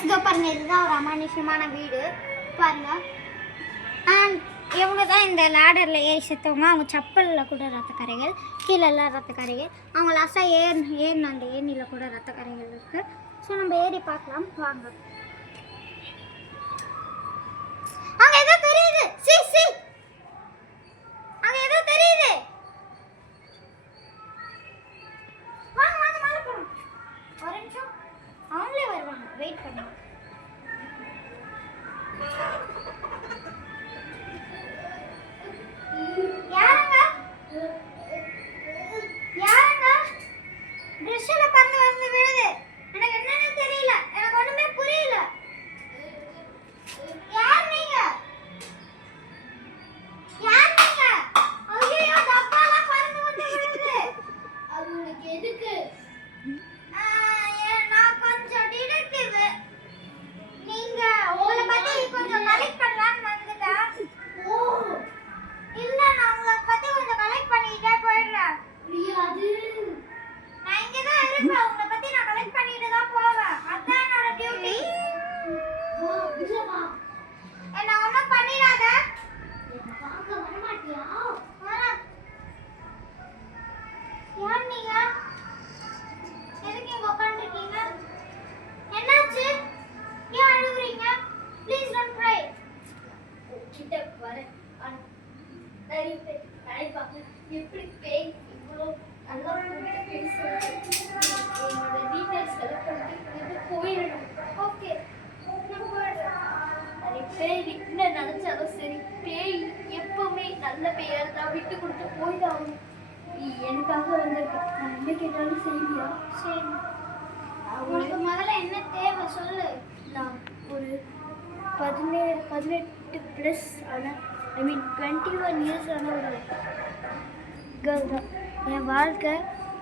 Guys இதோ பாருங்க, இதுதான் ஒரு அமானுஷமான வீடு பாருங்க. இவங்க தான் இந்த லேடரில் ஏறி செத்தவங்க. அவங்க சப்பலில் கூட ரத்த கரைகள், கீழெல்லாம் ரத்த கரைகள். அவங்க லாஸ்ட்டாக ஏறின அந்த ஏணியில் கூட ரத்த கரைகள் இருக்குது. ஸோ நம்ம ஏறி பார்க்கலாம் வாங்க. அங்கே ஏதோ தெரியுது, அங்கே ஏதோ தெரியுது. வாங்க வாங்க மேலே போகணும். ஒரு நிமிஷம், அவங்களே வருவாங்க, வெயிட் பண்ணுங்க. எப்படி பேய் இவ்வளோ நல்லா என்னோட டீட்டெயில்ஸ் செலக்ட் பண்ணிட்டு போயிடணும். ஓகே பேய் என்ன நினைச்சாலும் சரி, பேய் எப்பவுமே நல்ல பேயா இருந்தா விட்டு கொடுத்து போய்தான் எனக்காக வந்திருக்கு. நான் என்ன கேட்டாலும் செய்வியா? சரி, உங்களுக்கு முதல்ல என்ன தேவை சொல்லு. நான் ஒரு 18+ ஆனால் ஐ மீன் 21 இயர்ஸ் ஆன ஒரு கேர்ள் தான். என் வாழ்க்கை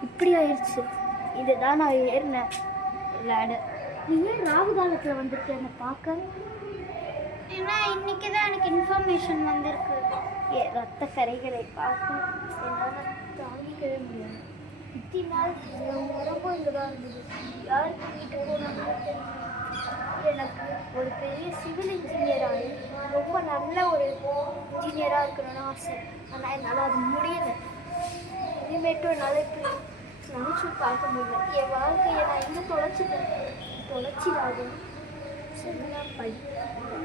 இப்படி ஆயிடுச்சு. இதுதான் நான் ஏறினேன் லேடர். நீ ஏன் ராகு காலத்தில் வந்துட்டு என்னை பார்க்க? ஏன்னா இன்னைக்கு தான் எனக்கு இன்ஃபர்மேஷன் வந்திருக்கு. ரத்த கரைகளை பார்க்க என்னால் தாங்கிக்கவே முடியாது. இத்தனை நாள் என் உடம்பும் இங்கே தான் இருந்தது. யாருக்கு வீட்டுக்கு போனாங்க? எனக்கு ஒரு பெரிய சிவில் இன்ஜினியராகி ரொம்ப நல்ல ஒரு இன்ஜினியராக இருக்கணும்னு ஆசை. ஆனால் என்னால் அது முடியலை. இனிமேட்டும் என்னால் இப்படி நினச்சி பார்க்க முடியல. என் வாழ்க்கையை நான் எங்கே தொலைச்சிடாது. சரிங்களா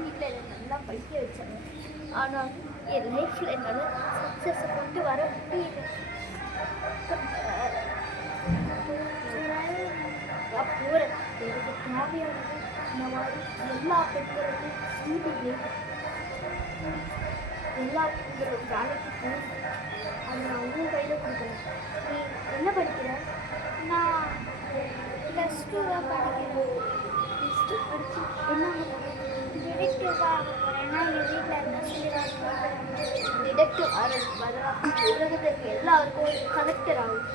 வீட்டில் என்னை நல்லா படிக்க வச்சாங்க. ஆனால் என் லைஃப்பில் என்னால் சக்ஸஸை கொண்டு வர முடியல. நான் போகிறேன். எனக்கு தேவையானது இந்த மாதிரி எல்லா பெண்களுக்கும் சீட்டு எல்லா பெண்களும் வேலைக்கு போகணும். அதை நான் உங்கள் கையில் கொடுக்குறேன். நீ என்ன படிக்கிற? நான் +2 தான் படிக்கிறேன். +2 படித்து என்ன டிடெக்டிவாக ஆக போகிறேன்னா எங்கள் வீட்டில் என்ன சொல்லிடுவாங்க? டிடெக்டிவ் ஆகிறதுக்கு பதிலாக உலகத்துக்கு எல்லாருக்கும் ஒரு கலெக்டர் ஆகும்.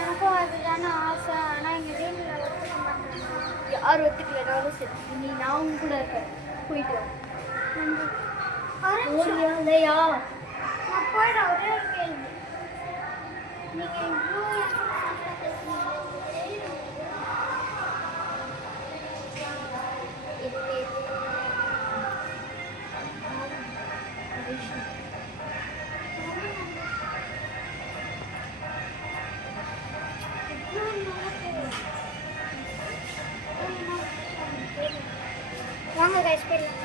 எனக்கும் அதுதானே ஆசை. ஆனால் எங்கள் வீட்டில் ஒத்துக்க மாட்டாங்க. யார் ஒத்துக்கலைனாலும் சரி, நீ நான் கூட இருக்கேன். போயிட்டு வா. நன்றி. இல்லையா? நான் போயிட. ஒரே ஒரு கேள்வி. நீங்கள் இவ்வளோ வாங்க கைஸ் போயிடலாம்.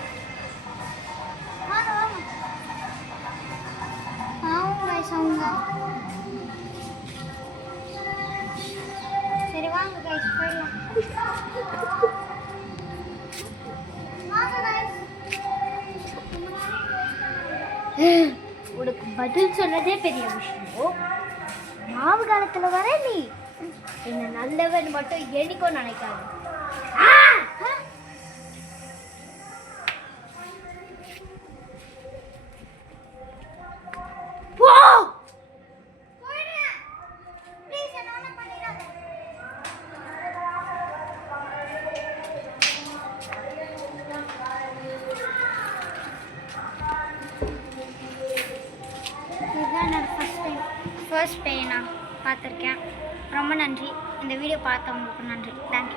வாங்க வாங்க. ஆமாம் கைஸ் அவங்க. சரி வாங்க கைஸ் போயிடலாம். வாங்க கைஸ். உனக்கு பதில் சொன்னதே பெரிய விஷயம். ராகு காலத்தில் வர நீ என்ன நல்லவன் மட்டும் என்னைக்கும் நினைக்காது. ஃபர்ஸ்ட் பேய் நான் பார்த்துருக்கேன். ரொம்ப நன்றி. இந்த வீடியோ பார்த்தவங்களுக்கு நன்றி. தேங்க்யூ.